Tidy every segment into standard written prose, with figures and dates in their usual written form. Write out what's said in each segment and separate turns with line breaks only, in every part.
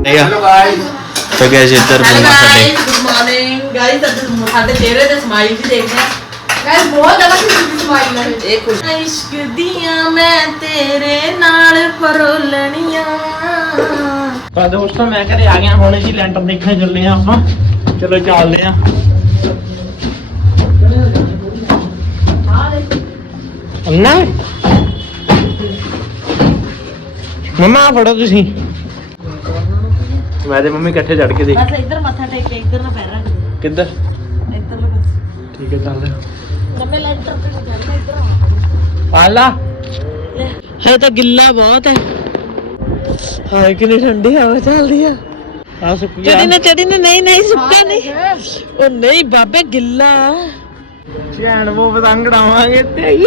Hello guys तो कैसे इधर
गुड मॉर्निंग गाइस अब ਸਾਡੇ ਚਿਹਰੇ ਤੇ ਸਮਾਈਲ ਵੀ ਦੇਖਦੇ ਆ
गाइस बहुत ज्यादा खुशी स्माइल है
ਇਹ ਖੁਸ਼ ਇਸ਼ਕ ਦੀਆਂ ਮੈਂ ਤੇਰੇ ਨਾਲ ਫਰੋਲਣੀਆਂ
ਤਾਂ ਦੋਸਤੋ ਮੈਂ ਘਰੇ ਆ ਗਿਆ ਹੁਣ ਅਸੀਂ ਲੈਂਟਰ ਦੇਖਣ ਚੱਲੇ ਆ ਆਪਾਂ ਚਲੋ ਚੱਲਦੇ ਆ ਅੰਨਾ ਮਮਾ ਫੜੋ ਤੁਸੀਂ ਮੈਂ ਤੇ ਮੰਮੀ ਇਕੱਠੇ ਚੜ ਕੇ ਦੇਖ
ਬਸ ਇੱਧਰ ਮੱਥਾ ਟੇਕ ਕੇ ਇੱਧਰ ਨਾ ਪੈਰ ਰੱਖ
ਕਿੱਧਰ
ਇੱਧਰ ਨੂੰ ਬਸ
ਠੀਕ ਹੈ ਚੱਲਦੇ
ਨਵੇਂ ਲੈਂਟਰ ਤੇ ਚੱਲਣਾ ਇੱਧਰ
ਆਲਾ
ਹੈ ਤਾਂ ਗਿੱਲਾ ਬਹੁਤ ਹੈ ਹਾਏ ਕਿੰਨੀ ਠੰਡੀ ਹਵਾ ਚੱਲਦੀ ਆ
ਆ ਸੁੱਕ ਗਿਆ
ਚੜੀ ਨੇ ਨਹੀਂ ਸੁੱਕਾ ਨਹੀਂ ਉਹ ਨਹੀਂ ਬਾਬੇ ਗਿੱਲਾ
ਚੈਨ ਉਹ ਪਤੰਗ ਉਡਾਵਾਂਗੇ ਤੇ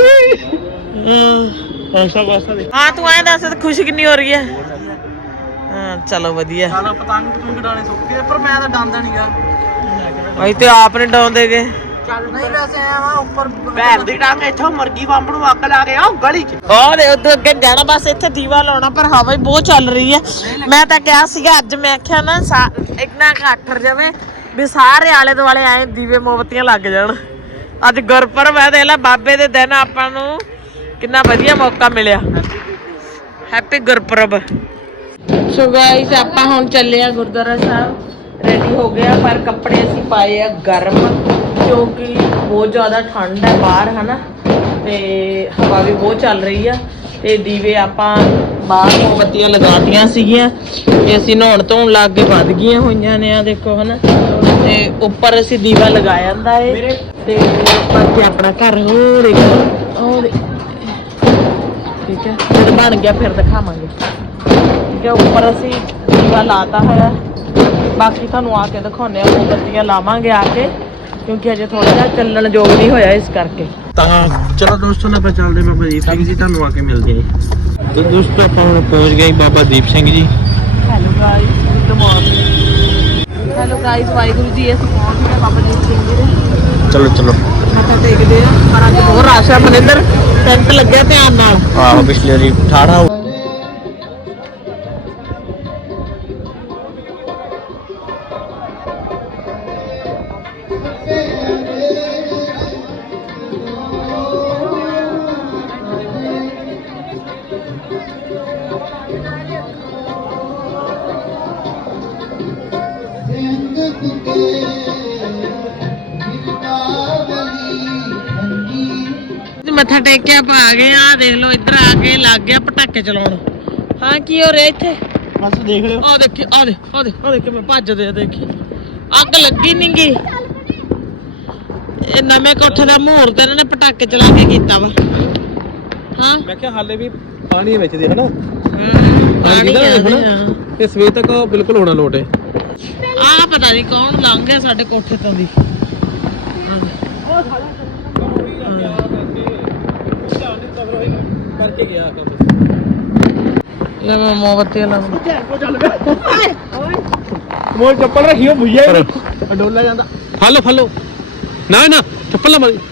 ਐਸਾ ਵਾਸਤਾ ਦੇ
ਹਾਂ ਤੂੰ ਐਂ ਦੱਸ ਖੁਸ਼ੀ ਕਿੰਨੀ ਹੋ ਰਹੀ ਹੈ ਹਾਂ ਚਲੋ ਵਧੀਆ
ਸਾਲਾ ਪਤੰਗ ਉਡਾਣੇ ਸੁੱਕੇ ਪਰ ਮੈਂ ਤਾਂ ਡਾਂਦਾ ਨਹੀਂਗਾ
ਅਸੀਂ ਤੇ ਆਪ ਨੇ ਡਾਉਂਦੇਗੇ
ਨਹੀਂ ਵੈਸੇ ਆਵਾ ਉੱਪਰ ਭੈਣ ਦੀ ਟਾਂਗ ਇੱਥੋਂ ਮੁਰਗੀ ਬੰਬ ਨੂੰ ਅੱਗ ਲਾ ਕੇ ਆ ਗਲੀ 'ਚ
ਔਰ ਉਦੋਂ ਅੱਗੇ ਜਾਣਾ ਬਸ ਇੱਥੇ ਦੀਵਾ ਲਾਉਣਾ ਪਰ ਹਵਾ ਹੀ ਬਹੁਤ ਚੱਲ ਰਹੀ ਹੈ ਮੈਂ ਤਾਂ ਕਿਹਾ ਸੀਗਾ ਅੱਜ ਮੈਂ ਆਖਿਆ ਨਾ ਇੰਨਾ ਘੱਟ ਜਾਵੇ ਵੀ ਸਾਰੇ ਆਲੇ ਦੁਆਲੇ ਆਏ ਦੀਵੇ ਮੋਮਬੱਤੀਆਂ ਲੱਗ ਜਾਣ ਅੱਜ ਗੁਰਪੁਰਬ ਹੈ ਦੇਖ ਲੈ ਬਾਬੇ ਦੇ ਦਿਨ ਆਪਾਂ ਨੂੰ ਕਿੰਨਾ ਵਧੀਆ ਮੌਕਾ ਮਿਲਿਆ ਹੈਪੀ ਗੁਰਪੁਰਬ ਸੋ ਗਾਇਸ ਆਪਾਂ ਹੁਣ ਚੱਲੇ ਆ ਗੁਰਦੁਆਰਾ ਸਾਹਿਬ ਰੈਡੀ ਹੋ ਗਿਆ ਪਰ ਕੱਪੜੇ ਅਸੀਂ ਪਾਏ ਆ ਗਰਮ ਕਿਉਂਕਿ ਬਹੁਤ ਜ਼ਿਆਦਾ ਠੰਡ ਹੈ ਬਾਹਰ ਹਨਾ ਤੇ ਹਵਾ ਵੀ ਬਹੁਤ ਚੱਲ ਰਹੀ ਆ ਤੇ ਦੀਵੇ ਆਪਾਂ ਬਾਹਰ ਮੋਮਬੱਤੀਆਂ ਲਗਾਤੀਆਂ ਸੀਗੀਆਂ ਤੇ ਅਸੀਂ ਨਹਾਉਣ ਧੋਣ ਲੱਗ ਕੇ ਵੱਧ ਗਈਆਂ ਹੋਈਆਂ ਨੇ ਆ ਦੇਖੋ ਹਨਾ ਤੇ ਉੱਪਰ ਅਸੀਂ ਦੀਵਾ ਲਗਾਇਆ ਜਾਂਦਾ ਏ ਤੇ ਬਾਕੀ ਆਪਣਾ ਘਰ ਹੋ ਰਿਹਾ ਠੀਕ ਹੈ ਜਦ ਬਣ ਗਿਆ ਫਿਰ ਦਿਖਾਵਾਂਗੇ ਠੀਕ ਹੈ ਉੱਪਰ ਅਸੀਂ ਦੀਵਾ ਲਾਤਾ ਹੋਇਆ ਬਾਕੀ ਤੁਹਾਨੂੰ ਆ ਕੇ ਦਿਖਾਉਂਦੇ ਆ ਮੋਮਬੱਤੀਆਂ ਲਾਵਾਂਗੇ ਆ ਕੇ ਕਿਉਂਕਿ ਅਜੇ ਥੋੜਾ ਜਿਹਾ ਚੱਲਣ ਯੋਗ ਨਹੀਂ ਹੋਇਆ ਇਸ ਕਰਕੇ
ਤਾਂ ਚਲੋ ਦੋਸਤੋ ਆਪਾਂ ਚੱਲਦੇ ਬਾਬਾ ਦੀਪ ਸਿੰਘ ਜੀ ਤੁਹਾਨੂੰ ਆ ਕੇ ਮਿਲਦੇ ਹਾਂ ਤੇ ਦੋਸਤੋ ਆਪਾਂ ਹੁਣ ਪਹੁੰਚ ਗਏ ਬਾਬਾ Deep Singh ji
hello guys good morning hello guys Waheguru ji ਅਸੀਂ ਪਹੁੰਚ ਗਏ ਬਾਬਾ ਦੀਪ ਸਿੰਘ ਜੀ ਦੇ
ਚਲੋ
ਮੱਥਾ ਟੇਕਦੇ ਆ ਪਰ ਅੱਜ ਬਹੁਤ ਰਸ਼ ਹੈ ਮਨਿੰਦਰ ਟੈਂਟ ਲੱਗਿਆ ਧਿਆਨ ਨਾਲ
ਆਹੋ ਪਿਛਲੇ ਵਾਰੀ ਠਾੜਾ
ਮੱਥਾ ਟੇਕ ਕੇ ਆਪਾਂ ਆ ਗਏ ਆ ਦੇਖ ਲਓ ਇੱਧਰ ਆ ਕੇ ਲੱਗ ਗਿਆ ਪਟਾਕੇ ਚਲਾਉਣ ਹਾਂ ਕੀ ਹੋ ਰਿਹਾ ਇੱਥੇ
ਬਸ ਦੇਖ ਲਿਓ
ਆ ਦੇਖੀ ਆ ਦੇ ਕਿਵੇਂ ਭੱਜਦੇ ਆ ਦੇਖੀ ਅੱਗ ਲੱਗੀ ਨੀ ਗੀ ਇਹ ਨਵੇਂ ਕੋਠੇ ਦਾ ਮੋਹਰ ਤੇ ਇਹਨਾਂ ਨੇ ਪਟਾਕੇ ਚਲਾ ਕੇ ਕੀਤਾ ਵਾ ਹਾਂ
ਮੈਂ ਕਿਹਾ ਹਾਲੇ ਵੀ ਪਾਣੀ ਵਿੱਚ ਦੇ ਹਨਾ
ਪਾਣੀ
ਤੇ ਸਵੇਰ ਤੱਕ ਬਿਲਕੁਲ ਹੋਣਾ ਲੋਟ ਹੈ
ਆਹ ਪਤਾ ਨਹੀਂ ਕੌਣ ਲੰਘ ਗਿਆ ਸਾਡੇ ਕੋਠੇ ਤੋਂ ਦੀ
ਕਰਕੇ ਗਿਆ ਕੰਮ
ਲੈ ਮੈਂ ਮੋਮਬੱਤੀ ਲਾਵਾਂ
ਮੋਰ ਚੱਪਲ ਰੱਖਿਓ ਭੁਈਆ ਡੋਲਾ ਜਾਂਦਾ ਫਾਲੋ ਨਾ ਚੱਪਲ ਨਾ ਮਾਰੀ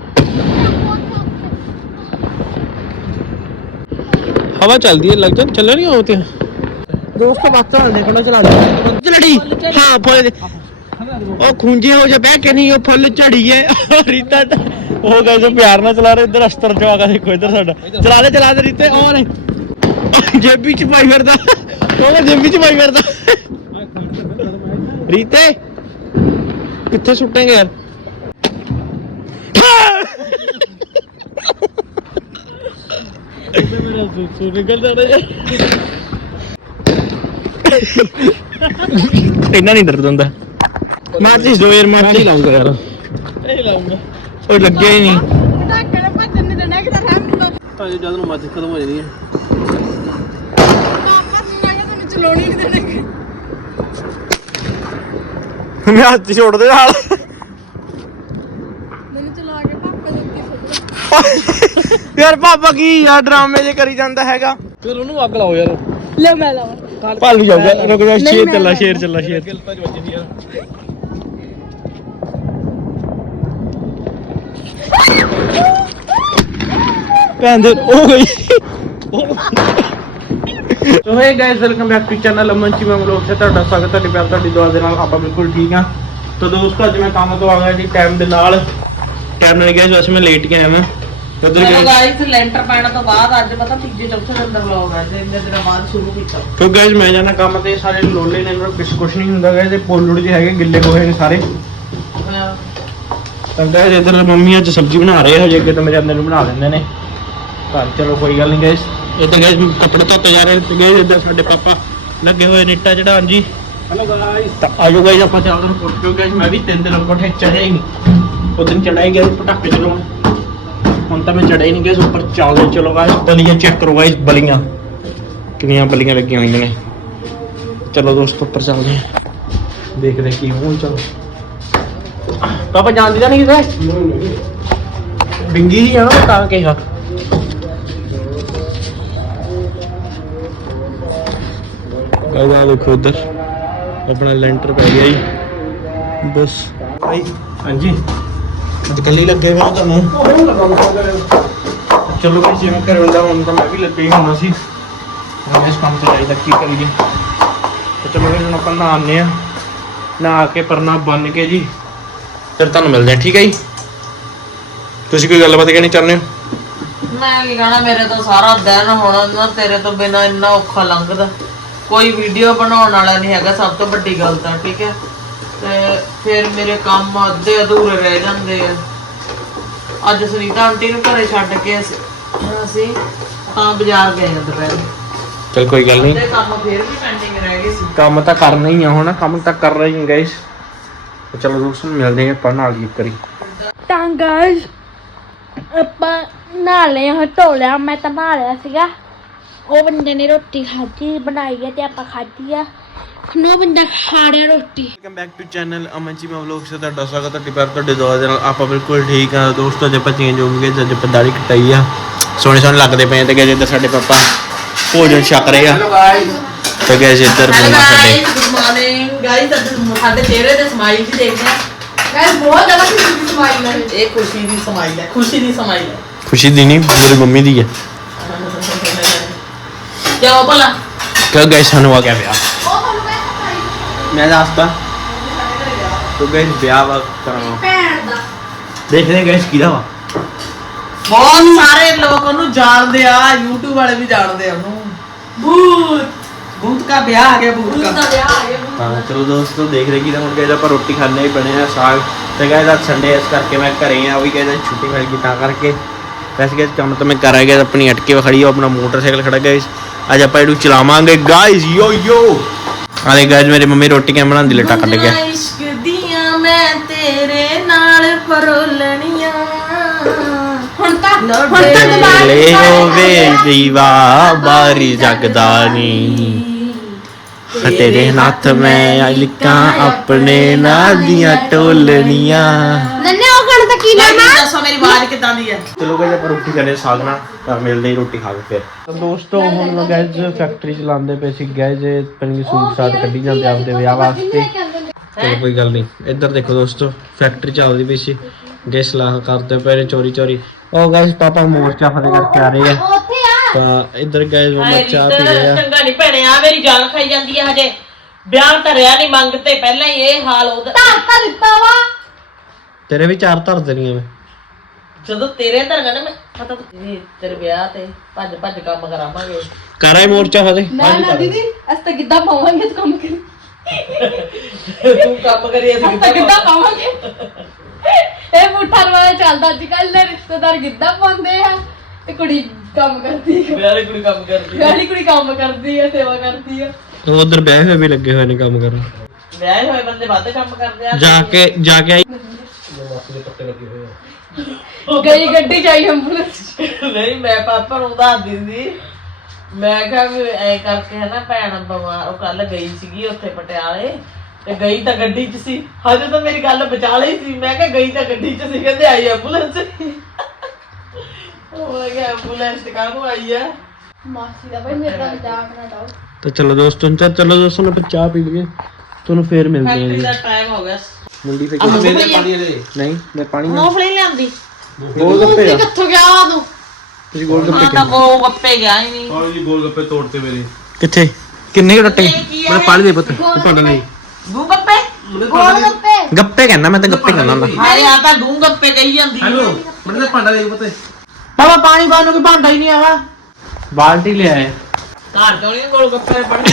ਹਵਾ ਚੱਲਦੀ ਹੈ ਲੱਗ ਜਾ ਚੱਲ ਨਹੀਂ ਆਉ ਤੇ ਦੋਸਤੋ ਬਾਤ ਚੱਲਦੇ ਕੋਲ ਚਲਾ ਦੇ ਲੜੀ ਹਾਂ ਫੁੱਲ ਦੇ ਉਹ ਖੁੰਝੇ ਹੋ ਜਾ ਬਹਿ ਕੇ ਨਹੀਂ ਉਹ ਫੁੱਲ ਝੜੀਏ ਰੀਤਾ ਉਹ ਗਾਇਸ ਪਿਆਰ ਨਾਲ ਚਲਾ ਰਹੇ ਇੱਧਰ ਅਸਤਰ ਚਵਾ ਕੇ ਦੇਖੋ ਇੱਧਰ ਸਾਡਾ ਚਲਾ ਦੇ ਰੀਤੇ ਉਹ ਨੇ ਜੇਬੀ ਚ ਪਾਈ ਫਿਰਦਾ ਉਹ ਜੇਬੀ ਚ ਪਾਈ ਫਿਰਦਾ ਰੀਤੇ ਕਿੱਥੇ ਸੁੱਟੇਂਗੇ ਯਾਰ ਮੇਰਾ ਸੂ ਨਿਕਲਦਾ ਰਿਹਾ ਇੰਨਾ ਨਹੀਂ ਦਰਦ ਹੁੰਦਾ ਮਾਚਿਸ ਦੋ ਯਾਰ ਮਾਚਿਸ ਲਾਉਂਗਾ ਯਾਰ ਇਹ ਲਾਉਂਗਾ ਉਹ ਲੱਗਿਆ ਹੀ ਨਹੀਂ
ढक्कन भजन नहीं देना कि हम
ਤਾਂ ਜਦ ਨੂੰ ਮਾਚਿਸ ਖਤਮ ਹੋ ਜਾਣੀ ਹੈ
वापस नहीं तो चलानी नहीं देने
ਮੈਂ ਹੱਥ ਛੋੜ ਦੇ ਨਾਲ
मैंने चला के पापा ने की
ਯਾਰ ਪਾਪਾ ਕੀ ਯਾਰ ਡਰਾਮੇ ਜੇ ਕਰੀ ਜਾਂਦਾ ਹੈਗਾ ਫਿਰ ਉਹਨੂੰ ਅੱਗ ਲਾਓ ਯਾਰ
ले मैं लावा
ਭਾਲੂ ਜਾਊਗਾ ਰੁਕ ਜਾ ਸ਼ੇਰ ਚੱਲਾ ਭੈਣ ਦੇ ਉਹ ਗਈ so hey guys welcome back to channel Aman Cheema vlog ਸੇ ਤੁਹਾਡਾ ਸਵਾਗਤ ਹੈ। ਤੁਹਾਡੀ ਪਿਆਰ ਤੁਹਾਡੀ ਦੁਆ ਦੇ ਨਾਲ ਆਪਾਂ ਬਿਲਕੁਲ ਠੀਕ ਹਾਂ। ਤਾਂ ਦੋਸਤੋ ਅੱਜ ਮੈਂ ਕੰਮ ਤੋਂ ਆ ਗਿਆ ਜੀ ਟਾਈਮ ਦੇ ਨਾਲ ਗਏ ਵੈਸੇ ਮੈਂ ਲੇਟ ਗਿਆ ਮੈਂ ਉਧਰ
ਚਲੋ ਗਾਇਸ ਲੈਂਟਰ ਪੈਣ ਤੋਂ ਬਾਅਦ ਅੱਜ ਪਤਾ ਤੀਜੇ ਚੌਥੇ ਦਿਨ ਦਾ ਵਲੌਗ ਹੈ ਜੇ ਇੰਨੇ ਦਿਨਾਂ ਬਾਅਦ ਸ਼ੁਰੂ ਕੀਤਾ।
ਕਿਉਂ ਗਾਇਸ ਮੈਂ ਜਾਣਾ ਕੰਮ ਤੇ ਸਾਰੇ ਲੋਲੇ ਨੇ ਇਹਨਾਂ ਨੂੰ ਕੁਛ ਨਹੀਂ ਹੁੰਦਾ ਗਾਇਸ। ਇਹ ਪੋਲੂੜ ਜਿਹੇ ਹੈਗੇ ਗਿੱਲੇ ਹੋਏ ਨੇ ਸਾਰੇ। ਤਾਂ ਗਾਇਸ ਇਧਰ ਮੰਮੀ ਅੱਜ ਸਬਜ਼ੀ ਬਣਾ ਰਹੇ ਹੋ ਜੇ ਅੱਗੇ ਤਾਂ ਮੇਰੇ ਅੰਦਰ ਨੂੰ ਬਣਾ ਦਿੰਦੇ ਨੇ ਤਾਂ ਚਲੋ ਕੋਈ ਗੱਲ ਨਹੀਂ ਗਾਇਸ। ਇਧਰ ਗਾਇਸ ਕੱਪੜੇ ਧੋਤੇ ਜਾ ਰਹੇ ਤੇ ਗਾਇਸ ਇਧਰ ਸਾਡੇ ਪਾਪਾ ਲੱਗੇ ਹੋਏ ਨੇ ਇੱਟਾਂ ਚੜਾਉਣ ਜੀ। ਹੈਲੋ ਗਾਇਸ ਤਾਂ ਆਜੋ ਗਾਇਸ ਆਪਾਂ ਚੱਲਦੇ ਹਾਂ ਕੋਠੇ ਕਿਉਂ ਗਾਇਸ ਮੈਂ ਵੀ 3 ਦਿਨ ਕੋਠੇ ਚੜਿਆ ਹੀ ਨਹੀਂ। ਉਹ ਦਿਨ ਚੜਾਈ ਗਏ ਪਟਾਕੇ ਚਲਾਉਣ ਹੁਣ ਤਾਂ ਮੈਂ ਚੜਿਆ ਹੀ ਨਹੀਂ ਗਾਇਸ ਉੱਪਰ ਚੱਲਦੇ। ਚਲੋ ਗਾਇਸ ਬਲੀਆਂ ਚੈੱਕ ਕਰੋ ਗਾਇਸ ਬਲੀਆਂ ਕਿੰਨੀਆਂ ਬਲੀਆਂ ਲੱਗੀਆਂ ਹੋਈਆਂ ਨੇ। ਚਲੋ ਦੋਸਤੋ ਉੱਪਰ ਚੱਲਦੇ ਹਾਂ ਦੇਖਦੇ ਕੀ ਹੋਣ। ਚਲੋ ਪਾਪਾ ਜਾਣਦੀ ਤਾਂ ਨਹੀਂ ਕਿਤੇ ਡਿੰਗੀ ਜੀ ਜਾਣਾ ਤਾਂ ਕਿਹਾ ਆ ਦੇਖੋ ਉਧਰ ਆਪਣਾ ਲੈਂਟਰ ਪੈ ਗਿਆ ਜੀ ਬਸ ਭਾਈ। ਹਾਂਜੀ ਅੱਜ ਕੱਲ ਹੀ ਲੱਗੇ ਹੋਏ ਤੁਹਾਨੂੰ ਚਲੋ ਭਾਈ ਜਿਵੇਂ ਘਰ ਹੁੰਦਾ ਹੁਣ ਤਾਂ ਮੈਂ ਵੀ ਲੱਗੇ ਹੀ ਹੋਣਾ ਸੀ। ਇਸ ਕੰਮ ਤੇ ਚਾਹੀਦਾ ਕੀ ਕਰੀਏ ਤੇ ਚਲੋ ਹੁਣ ਆਪਾਂ ਨਹਾਉਂਦੇ ਆ ਨਹਾ ਕੇ ਪਰਨਾ ਬੰਨ ਕੇ ਜੀ ਫਿਰ ਤੁਹਾਨੂੰ ਮਿਲਦੇ ਆ ਠੀਕ ਹੈ ਜੀ। ਤੁਸੀਂ ਕੋਈ ਗੱਲਬਾਤ ਕਹਿਣੀ ਚਾਹੁੰਦੇ ਹੋ?
ਮੈਂ ਕੀ ਕਹਣਾ ਮੇਰੇ ਤੋਂ ਸਾਰਾ ਦਿਨ ਹੁਣ ਨਾ ਤੇਰੇ ਤੋਂ ਬਿਨਾ ਇੰਨਾ ਔਖਾ ਲੰਘਦਾ। ਕੋਈ ਵੀਡੀਓ ਬਣਾਉਣ ਵਾਲਾ ਨਹੀਂ ਹੈਗਾ ਸਭ ਤੋਂ ਵੱਡੀ ਗੱਲ ਤਾਂ ਠੀਕ ਹੈ। ਤੇ ਫਿਰ ਮੇਰੇ ਕੰਮ ਅੱਧੇ ਅਧੂਰੇ ਰਹਿ ਜਾਂਦੇ ਆ। ਅੱਜ ਸੁਨੀਤਾ ਆਂਟੀ ਨੂੰ ਘਰੇ ਛੱਡ ਕੇ ਅਸੀਂ ਤਾਂ ਬਾਜ਼ਾਰ ਗਏ ਆ ਦੁਪਹਿਰ।
ਚਲ ਕੋਈ ਗੱਲ ਨਹੀਂ
ਕੰਮ ਫਿਰ ਵੀ ਪੈਂਡਿੰਗ ਰਹਿ ਗਏ ਸੀ।
ਕੰਮ ਤਾਂ ਕਰਨਾ ਹੀ ਆ ਹੁਣ ਕੰਮ ਤਾਂ ਕਰ ਰਹੇ ਹਾਂ ਗਾਇਸ। ਚਲੋ ਦੋਸਤੋ ਮਿਲਦੇ ਆ ਆਪਾਂ ਨਾਲ ਹੀ ਕਰੀ।
ਤਾਂ ਗਾਇਸ ਆਪਾਂ ਨਹਾ ਲਿਆ ਹਾਂ ਧੋ ਲਿਆ। ਮੈਂ ਤਾਂ ਨਹਾ ਲਿਆ ਸੀਗਾ। ਉਹ ਬੰਦੇ ਨੇ ਰੋਟੀ ਖਾਧੀ ਬਣਾਈ ਹੈ ਤੇ ਆਪਾਂ ਖਾਧੀ ਆ। ਹੁਣ ਉਹ ਬੰਦਾ ਖਾ ਰਿਹਾ ਰੋਟੀ।
Welcome back to channel Aman Cheema vlog ਸੇ ਤੁਹਾਡਾ ਸਵਾਗਤ ਹੈ। ਤੁਹਾਡੀ ਪਿਆਰ ਤੁਹਾਡੇ ਦੁਆ ਦੇ ਨਾਲ ਆਪਾਂ ਬਿਲਕੁਲ ਠੀਕ ਆ ਦੋਸਤੋ। ਅੱਜ ਆਪਾਂ ਚੇਂਜ ਹੋ ਗਏ ਅੱਜ ਆਪਾਂ ਦਾੜੀ ਕਟਾਈ ਆ ਸੋਹਣੇ ਸੋਹਣੇ ਲੱਗਦੇ ਪਏ ਤੇ ਗਏ ਇੱਧਰ ਸਾਡੇ ਪਾਪਾ ਭੋਜਨ ਛਕ ਰਹੇ ਆ ਤੇ ਗਏ ਇੱਧਰ ਮੰਮਾ ਸਾਡੇ।
Good morning guys. ਸਾਡੇ ਚਿਹਰੇ ਤੇ ਸਮਾਈਲ ਵੀ ਦੇਖਦੇ ਆ
ਗਾਇਸ ਬਹੁਤ ਜ਼ਿਆਦਾ ਖੁਸ਼ੀ ਦੀ ਸਮਾਈਲ ਹੈ।
ਇਹ ਖੁਸ਼ੀ ਦੀ ਸਮਾਈਲ ਹੈ। ਖੁਸ਼ੀ ਦੀ ਸਮਾਈਲ ਹੈ।
ਖੁਸ਼ੀ ਦੀ ਨਹੀਂ ਮੇਰੀ ਮੰਮੀ ਦੀ ਹੈ।
ਜਾਓ ਭਲਾ
ਕਿਉਂ ਗਏ ਸਾਨੂੰ ਆ ਗਿਆ ਵਿਆਹ ਮੈਂ ਦੱਸਦਾ ਤੋ ਗਏ ਵਿਆਹ ਵਾ ਕਰਾਉਣਾ
ਭੈਣ ਦਾ
ਦੇਖਦੇ ਗਏ ਕਿਹਦਾ ਵਾ।
ਬਹੁਤ ਸਾਰੇ ਲੋਕ ਉਹਨੂੰ ਜਾਣਦੇ ਆ YouTube ਵਾਲੇ ਵੀ ਜਾਣਦੇ ਆ ਉਹਨੂੰ। ਭੂਤ ਦਾ ਵਿਆਹ ਆ ਗਿਆ। ਭੂਤ ਦਾ ਵਿਆਹ ਆ ਗਿਆ।
ਹਾਂ ਚਲੋ ਦੋਸਤੋ ਦੇਖਦੇ ਕਿਹਦਾ ਹੁਣ ਗਏ ਆਪਾਂ ਰੋਟੀ ਖਾਣੇ ਹੀ ਬਣੇ ਆ ਸਾਗ ਤੇ ਗਏ ਅੱਜ ਸੰਡੇ ਇਸ ਕਰਕੇ ਮੈਂ ਘਰੇ ਆ। ਉਹ ਵੀ ਗਏ ਛੁੱਟੀ ਮਿਲ ਗਈ ਤਾਂ ਕਰਕੇ ਵੈਸੇ ਗਏ ਕੰਮ ਤਾਂ ਮੈਂ ਕਰ ਆ ਗਿਆ। ਆਪਣੀ ਅਟਕੇ ਖੜੀ ਆ ਆਪਣਾ ਮੋਟਰਸਾਈਕਲ ਖੜਾ ਗਏ ਅੱਜ ਆਪਾਂ ਇਹਨੂੰ ਚਲਾਵਾਂਗੇ ਗਾਇਸ। ਯੋ ਯੋ ਆਲੇ ਗਾਇਸ ਮੇਰੇ ਮੰਮੀ ਰੋਟੀ ਕਿਵੇਂ ਬਣਾਉਂਦੀ ਲੱਟਾ ਕੱਢ ਗਿਆ।
ਇਸ਼ਕ ਦੀਆਂ ਮੈਂ ਤੇਰੇ ਨਾਲ ਪਰੋਲਣੀਆਂ
ਹੁਣ ਤਾਂ
ਲੈ ਹੋਵੇ ਦੀਵਾ ਬਾਰੀ ਜਗਦਾ ਨੀ ਤੇਰੇ ਹੱਥ ਮੈਂ ਲਿਖਾਂ ਆਪਣੇ ਨਾਂ ਦੀਆਂ ਟੋਲਣੀਆਂ।
ਨੰਨੇ ਉਹ ਗਣ ਤਾਂ ਕੀ ਨਾਮ ਆ?
ਦੱਸੋ ਮੇਰੀ ਆਵਾਜ਼ ਕਿਦਾਂ ਦੀ ਹੈ?
ਚਲੋ ਗਾਇਸ ਆਪਾਂ ਰੋਟੀ ਖਾਣੇ ਸਾਗ ਨਾਲ ਤਾਂ ਮਿਲਦੇ ਹੀ ਰੋਟੀ ਖਾ ਕੇ ਫਿਰ। ਤਾਂ ਦੋਸਤੋ ਹੁਣ ਮੈਂ ਗਾਇਸ ਫੈਕਟਰੀ ਚਲਾਉਂਦੇ ਪਏ ਸੀ ਗਾਇਸ ਪੰਨੀ ਸੂਟ ਸਾਟ ਕੱਢੀ ਜਾਂਦੇ ਆਪਦੇ ਵਿਆਹ ਵਾਸਤੇ। ਚਲੋ ਕੋਈ ਗੱਲ ਨਹੀਂ ਇੱਧਰ ਦੇਖੋ ਦੋਸਤੋ ਫੈਕਟਰੀ ਚੱਲਦੀ ਪਈ ਸੀ ਗੈਸ ਸਲਾਹ ਕਰਦੇ ਪਏ ਨੇ ਚੋਰੀ ਚੋਰੀ। ਉਹ ਗਾਇਸ ਪਾਪਾ ਮੋਰਚਾ ਫਤਿਹ ਕਰਕੇ ਆ ਰਹੇ ਆ
ਉੱਥੇ ਆ
ਤਾਂ ਇੱਧਰ ਗਾਇਸ ਮਮਾ ਚਾਹ ਪੀ ਰਹੇ ਆ।
ਚੰਗਾ ਨਹੀਂ ਭੈਣੇ ਆ ਮੇਰੀ ਜਾਨ ਖਾਈ ਜਾਂਦੀ ਆ ਹਜੇ ਵਿਆਹ ਧਰਿਆ ਨਹੀਂ ਮੰਗਤੇ ਪਹਿਲਾਂ ਹੀ ਇਹ ਹਾਲ ਉਹਦਾ
ਤਾਂ ਦਿੱਤਾ ਵਾ।
ਤੇਰੇ ਵੀ ਚਾਰ ਧਰ ਦੇਣੀਆਂ ਮੈਂ
ਜਦੋਂ ਤੇਰੇ ਧਰਗਾ ਨਾ ਮੈਂ ਮਤਲਬ ਤੇਰੇ ਵਿਆਹ ਤੇ ਭੱਜ ਭੱਜ ਕੰਮ ਕਰਾਵਾਂਗੇ।
ਕਰਾਏ ਮੋਰਚਾ ਫਤਿਹ।
ਨਾ ਦੀਦੀ ਅਸੀਂ ਤਾਂ ਗਿੱਧਾ ਪਾਵਾਂਗੇ ਕੰਮ ਕਰ
ਤੂੰ ਕੰਮ ਕਰੀ ਅਸੀਂ
ਤਾਂ ਗਿੱਧਾ ਪਾਵਾਂਗੇ। ਇਹ ਪੁੱਠਾ ਰਵਾਜ ਚੱਲਦਾ ਅੱਜ ਕੱਲ ਦੇ ਰਿਸ਼ਤੇਦਾਰ ਗਿੱਧਾ ਪਾਉਂਦੇ ਆ ਤੇ ਕੁੜੀ ਕੰਮ ਕਰਦੀ ਹੈ।
ਵਿਆਹ ਦੀ ਕੁੜੀ ਕੰਮ ਕਰਦੀ
ਵਿਆਹ ਦੀ ਕੁੜੀ ਕੰਮ ਕਰਦੀ ਹੈ ਸੇਵਾ ਕਰਦੀ ਹੈ।
ਉਧਰ ਵਿਆਹ ਹੋਏ ਵੀ ਲੱਗੇ ਹੋਏ ਨੇ ਕੰਮ ਕਰਨ।
ਵਿਆਹ ਹੋਏ ਬੰਦੇ ਵੱਧ ਕੰਮ ਕਰਦੇ ਆ।
ਜਾ ਕੇ ਆਈ
ਗਈ ਗੱਡੀ ਚਾਹੀ ਐਂਬੂਲੈਂਸ।
ਨਹੀਂ ਮੈਂ ਪਾਪਾ ਨੂੰ ਦੱਸ ਦਿੰਦੀ ਮੈਂ ਕਿਹਾ ਵੀ ਐ ਕਰਕੇ ਹੈ ਨਾ ਭੈਣ ਬਿਮਾਰ ਉਹ ਕੱਲ ਗਈ ਸੀਗੀ ਉੱਥੇ ਪਟਿਆਲੇ ਤੇ ਗਈ ਤਾਂ ਗੱਡੀ 'ਚ ਸੀ। ਹਜੇ ਤਾਂ ਮੇਰੀ ਗੱਲ ਬਚਾ ਲਈ ਸੀ। ਮੈਂ ਕਿਹਾ ਗਈ ਤਾਂ ਗੱਡੀ 'ਚ ਸੀ ਕਹਿੰਦੇ ਆਈ ਐਂਬੂਲੈਂਸ। ਉਹ ਕਿਹਾ ਐਂਬੂਲੈਂਸ ਕਾਹਨੂੰ ਆਈ ਆ?
ਮਾਸੀ ਦਾ ਭਾਈ ਮੇਰੇ ਦਾ ਮਜ਼ਾਕ ਨਾ ਡਾਓ।
ਤਾਂ ਚਲੋ ਦੋਸਤੋ ਆਪਾਂ ਚਾਹ ਪੀ ਲਈਏ ਤੁਹਾਨੂੰ ਫੇਰ ਮਿਲਦੇ
ਫੈਕਟਰੀ ਦਾ
ਆ।
ਟਾਈਮ ਹੋ ਗਿਆ।
ਮੁੰਡੀ ਫੇਰ
ਮੇਰੇ ਪਾਣੀ
ਨਹੀਂ ਮੈਂ ਪਾਣੀ
ਮੂੰਗਫਲੀ ਲਿਆਂਦੀ।
ਗੋਲ ਗੱਪੇ ਆ
ਕਿੱਥੋਂ ਗਿਆ ਤੂੰ?
ਤੁਸੀਂ ਗੋਲ ਗੱਪੇ
ਮੈਂ ਤਾਂ ਗੋਲ ਗੱਪੇ ਗਿਆ ਹੀ ਨਹੀਂ।
और जी गोलगप्पे तोड़ते मेरे ਕਿੱਥੇ ਕਿੰਨੇ ਕੁ ਟੁੱਟੇ
ਮੈਂ ਪਾਣੀ ਦੇ ਪੁੱਤ ਭਾਂਡਾ ਲਈ
ਗੂੰ ਗੱਪੇ
ਗੋਲ ਗੱਪੇ
ਗੱਪੇ ਕਹਿੰਦਾ ਮੈਂ ਤਾਂ ਗੱਪੇ ਕਹਿੰਦਾ ਹੁੰਦਾ
ਹਾਏ ਆ ਤਾਂ ਗੂੰ ਗੱਪੇ ਕਹੀ ਜਾਂਦੀ
ਹੈਲੋ ਮੈਨੂੰ ਭਾਂਡਾ ਦੇ ਪੁੱਤ
ਬਾਬਾ ਪਾਣੀ ਪਾਉਣ ਨੂੰ ਕੋਈ ਭਾਂਡਾ ਹੀ ਨਹੀਂ ਆਵਾ
ਬਾਲਟੀ ਲੈ ਆਏ
ਘਰ ਤੋਂ ਨਹੀਂ ਗੋਲ ਗੱਪੇ ਪੜਨੇ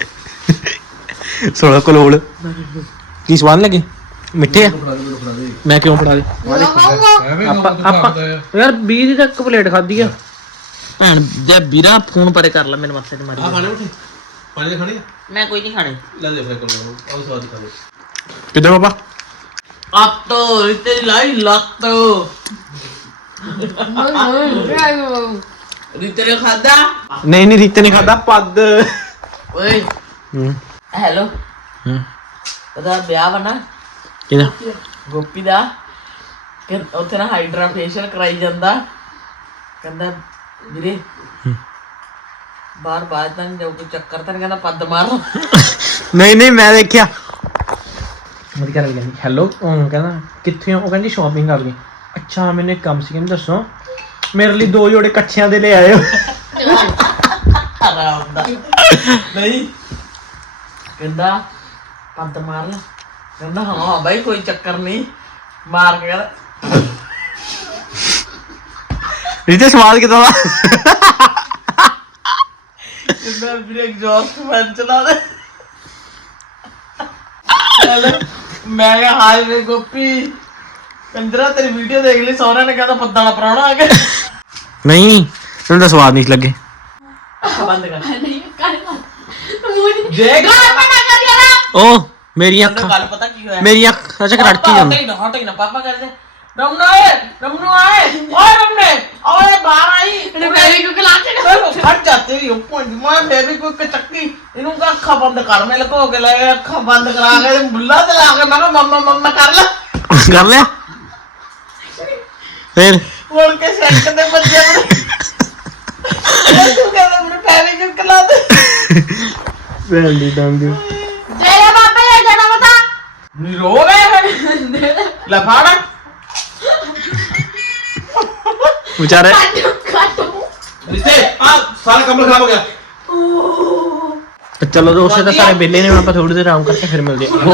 16 ਕਲੋਲ ਕੀ ਸਵਾਦ ਲੱਗੇ ਮਿੱਠੇ ਆ ਮੈਂ ਕਿਉਂ ਫੜਾ ਦੇ ਆਪਾਂ ਯਾਰ 20 ਦੀ ਤਾਂ ਇੱਕ ਪਲੇਟ ਖਾਧੀ ਆ
ਭੈਣ ਜੇ ਵੀਰਾ ਫੋਨ ਪਰੇ ਕਰ ਲੈ ਮੈਨੂੰ ਮੱਥੇ ਤੇ ਮਾਰੀ
ਖਾਣੇ ਉੱਠੇ ਪਾਣੀ ਦੇ ਖਾਣੇ
ਮੈਂ ਕੋਈ ਨਹੀਂ ਖਾਣੇ
ਲੈ ਦੇ ਫਿਰ ਕੋਲ ਉਹ ਸਵਾਦ ਖਾ ਲਓ
ਕਿੱਦਾਂ ਪਾਪਾ
ਆਤੋ ਰਿਤੇ ਲਾਈ ਲੱਤ ਰਿਤੇ ਨੇ ਖਾਦਾ
ਨਹੀਂ ਨਹੀਂ ਰੀਤੇ ਨਹੀਂ ਖਾਦਾ ਪੱਦ
ਓਏ
ਹੂੰ
ਹੈਲੋ
ਹੂੰ
ਉਹਦਾ ਵਿਆਹ ਵਾ ਨਾ
ਕਿਹਦਾ
ਗੋਪੀ ਦਾ ਕਿ ਉੱਥੇ ਨਾ ਹਾਈਡਰਾ ਫੇਸ਼ੀਅਲ ਕਰਾਈ ਜਾਂਦਾ ਕਹਿੰਦਾ ਵੀਰੇ ਬਾਰ ਤਾਂ ਜੋ ਕੋਈ ਚੱਕਰ ਤਾਂ ਨੀ, ਕਹਿੰਦਾ ਪੱਦ ਮਾਰ
ਨਹੀਂ ਨਹੀਂ ਮੈਂ ਦੇਖਿਆ ਮੇਰੀ ਘਰ ਵਾਲੀ ਕਹਿੰਦੀ ਹੈਲੋ ਉਹ ਕਹਿੰਦਾ ਕਿੱਥੇ ਹੋ ਉਹ ਕਹਿੰਦੀ ਸ਼ਾਪਿੰਗ ਕਰ ਲਈ ਅੱਛਾ ਮੈਨੂੰ ਇੱਕ ਕੰਮ ਸੀ ਕਹਿੰਦੀ ਦੱਸੋ ਮੇਰੇ ਲਈ 2 ਜੋੜੇ ਕੱਛਿਆਂ ਦੇ ਲੈ ਆਇਓ
ਆਰਾਮ ਦਾ ਨਹੀਂ ਕਹਿੰਦਾ ਪੱਦ ਮਾਰ ਲੈ ਕਹਿੰਦਾ ਹਾਂ ਬਾਈ ਕੋਈ ਚੱਕਰ ਨਹੀਂ ਮਾਰ ਕੇ ਕਹਿੰਦਾ
ਰੀਤੇ ਸਵਾਦ ਕਿਦਾਂ ਦਾ
ਕਹਿੰਦਾ ਵੀਰੇ ਐਗਜ਼ੌਸਟ ਫੈਨ ਚਲਾ ਦੇ ਮੈਂ ਕਿਹਾ ਹਾਏ ਵੇ ਗੋਪੀ ਕੰਦਰਾ ਤੇਰੀ ਵੀਡੀਓ ਦੇਖ ਲਈ ਸਹੁਰਿਆਂ ਨੇ ਕਹਿੰਦਾ ਪੱਦਾਂ ਵਾਲਾ ਪ੍ਰਾਹੁਣਾ ਆ ਗਿਆ
ਨਹੀਂ ਮੈਨੂੰ ਤਾਂ ਸਵਾਦ ਨਹੀਂ ਲੱਗੇ
ਬੰਦ ਕਰ
ਨਹੀਂ ਕਰ ਮੂੰਹ
ਦੇਖ
ਪਟਾ ਕਰ ਯਾਰਾ
ਉਹ ਮੇਰੀਆਂ
ਤੈਨੂੰ
ਅੱਖਾਂ
ਗੱਲ ਪਤਾ ਕੀ ਹੋਇਆ
ਮੇਰੀਆਂ ਅੱਖਾਂ ਚ ਖੜਕੀ ਜਾਂਦੀ
ਹਟ ਨਾ ਪਾਪਾ ਕਰਦੇ ਰਮਨਾ ਆਏ ਓਏ ਰਮਨੇ ਓਏ ਬਾਹਰ ਆਈ
ਇਹਨੇ ਬੇਬੀ ਕੋ ਕਲਾ ਕੇ
ਫਟ ਜਾਂਦੇ ਹੀ ਉਹ ਮੈਂ ਬੇਬੀ ਕੋਈ ਚੱਕੀ ਇਹਨੂੰ ਕਾ ਅੱਖਾਂ ਬੰਦ ਕਰ ਮੈਂ ਲਗੋ ਕੇ ਲੈ ਅੱਖਾਂ ਬੰਦ ਕਰਾ ਕੇ ਮੁੱਲਾ ਤੇ ਲਾ ਕੇ ਮੈਂ ਕਿਹਾ ਮੰਮਾ ਕਰ ਲੈ
ਕਰ ਲਿਆ ਫਿਰ
ਮੁੜ ਕੇ ਸੈਂਕ ਦੇ ਬੱਜੇ ਤੂੰ ਕਹਿੰਦਾ ਮੈਨੂੰ ਬੇਬੀ ਕੋ ਕਲਾ ਦੇ
ਵੈਲੀ ਡਾਂਗੀ
ਤੇਰੇ ਬਾਬਾ ਇਹ ਜਣਾ ਬਤਾ
ਨੀ ਰੋ ਗਏ ਲੈ ਫਾੜ
ਵਿਚਾਰੇ
ਕੱਟ
ਰਿਸ਼ਤੇ ਆ ਸਾਰਾ ਕੰਮ ਖਰਾਬ ਹੋ ਗਿਆ
ਚਲੋ ਦੋਸਤੋ ਤਾਂ ਸਾਰੇ ਵਿਹਲੇ ਨੇ ਹੁਣ ਆਪਾਂ ਥੋੜੀ ਦੇਰ ਆਰਾਮ ਕਰਕੇ ਫਿਰ ਮਿਲਦੇ ਹਾਂ